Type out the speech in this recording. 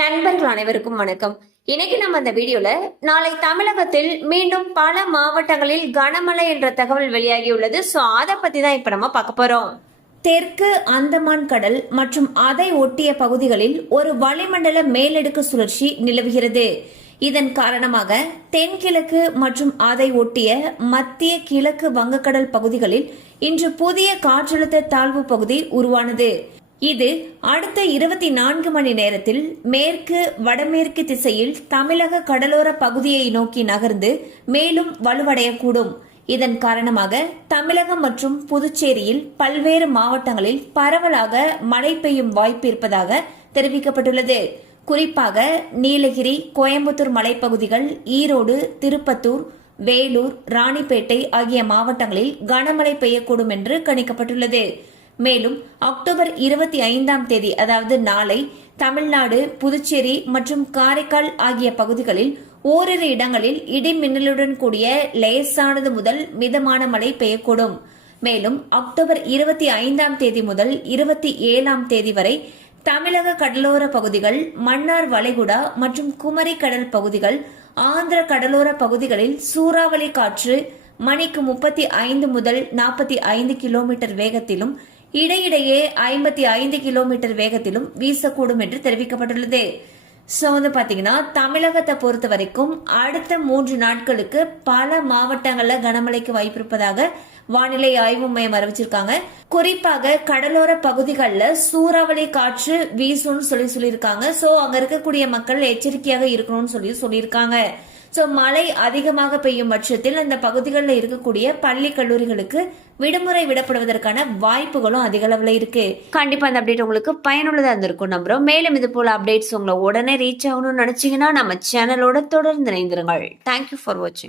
நண்பர்கள் அனைவருக்கும் வணக்கம். இன்னைக்கு நம்ம அந்த வீடியோல நாளை தமிழகத்தில் மீண்டும் பல மாவட்டங்களில் கனமழை என்ற தகவல் வெளியாகியுள்ளது. சோ அதை பத்தி தான் இப்ப நம்ம பார்க்க போறோம். தெற்கு அந்தமான் கடல் மற்றும் அதை ஒட்டிய பகுதிகளில் ஒரு வளிமண்டல மேலடுக்கு சுழற்சி நிலவுகிறது. இதன் காரணமாக தென்கிழக்கு மற்றும் அதை ஒட்டிய மத்திய கிழக்கு வங்கக்கடல் பகுதிகளில் இன்று புதிய காற்றழுத்த தாழ்வு பகுதி உருவானது. இது அடுத்த இருபத்தி நான்கு மணி நேரத்தில் மேற்கு வடமேற்கு திசையில் தமிழக கடலோர பகுதியை நோக்கி நகர்ந்து மேலும் வலுவடையக்கூடும். இதன் காரணமாக தமிழகம் மற்றும் புதுச்சேரியில் பல்வேறு மாவட்டங்களில் பரவலாக மழை பெய்யும் வாய்ப்பு இருப்பதாக தெரிவிக்கப்பட்டுள்ளது. குறிப்பாக நீலகிரி கோயம்புத்தூர் மலைப்பகுதிகள் ஈரோடு திருப்பத்தூர் வேலூர் ராணிப்பேட்டை ஆகிய மாவட்டங்களில் கனமழை பெய்யக்கூடும் என்று கணிக்கப்பட்டுள்ளது. மேலும் அக்டோபர் இருபத்தி ஐந்தாம் தேதி அதாவது நாளை தமிழ்நாடு புதுச்சேரி மற்றும் காரைக்கால் ஆகிய பகுதிகளில் ஓரிரு இடங்களில் இடி மின்னலுடன் கூடிய லேசானது முதல் மிதமான மழை பெய்யக்கூடும். மேலும் அக்டோபர் இருபத்தி ஐந்தாம் தேதி முதல் இருபத்தி ஏழாம் தேதி வரை தமிழக கடலோர பகுதிகள் மன்னார் வளைகுடா மற்றும் குமரி கடல் பகுதிகள் ஆந்திர கடலோர பகுதிகளில் சூறாவளி காற்று மணிக்கு முப்பத்தி ஐந்து முதல் நாற்பத்தி ஐந்து கிலோமீட்டர் வேகத்திலும் இடையிடையே ஐம்பத்தி ஐந்து கிலோமீட்டர் வேகத்திலும் வீசக்கூடும் என்று தெரிவிக்கப்பட்டுள்ளது. ஸோ வந்து பார்த்தீங்கன்னா தமிழகத்தை பொறுத்த வரைக்கும் அடுத்த மூன்று நாட்களுக்கு பல மாவட்டங்களில் கனமழைக்கு வாய்ப்பு இருப்பதாக வானிலை ஆய்வு மையம் அறிவிச்சிருக்காங்க. குறிப்பாக கடலோர பகுதிகளில் சூறாவளி காற்று வீசும்னு சொல்லி சொல்லியிருக்காங்க. ஸோ அங்க இருக்கக்கூடிய மக்கள் எச்சரிக்கையாக இருக்கணும்னு சொல்லி சொல்லியிருக்காங்க. ஸோ மழை அதிகமாக பெய்யும் பட்சத்தில் அந்த பகுதிகளில் இருக்கக்கூடிய பள்ளி கல்லூரிகளுக்கு விடுமுறை விடப்படுவதற்கான வாய்ப்புகளும் அதிக அளவில் இருக்கு. கண்டிப்பா அந்த அப்டேட் உங்களுக்கு பயனுள்ளதா இருந்திருக்கும் நம்புறோம். மேலும் இது போல அப்டேட்ஸ் உங்களை உடனே ரீச் ஆகணும்னு நினைச்சீங்கன்னா நம்ம சேனலோட தொடர்ந்து இணைந்திருங்கள். தேங்க்யூ ஃபார் வாட்சிங்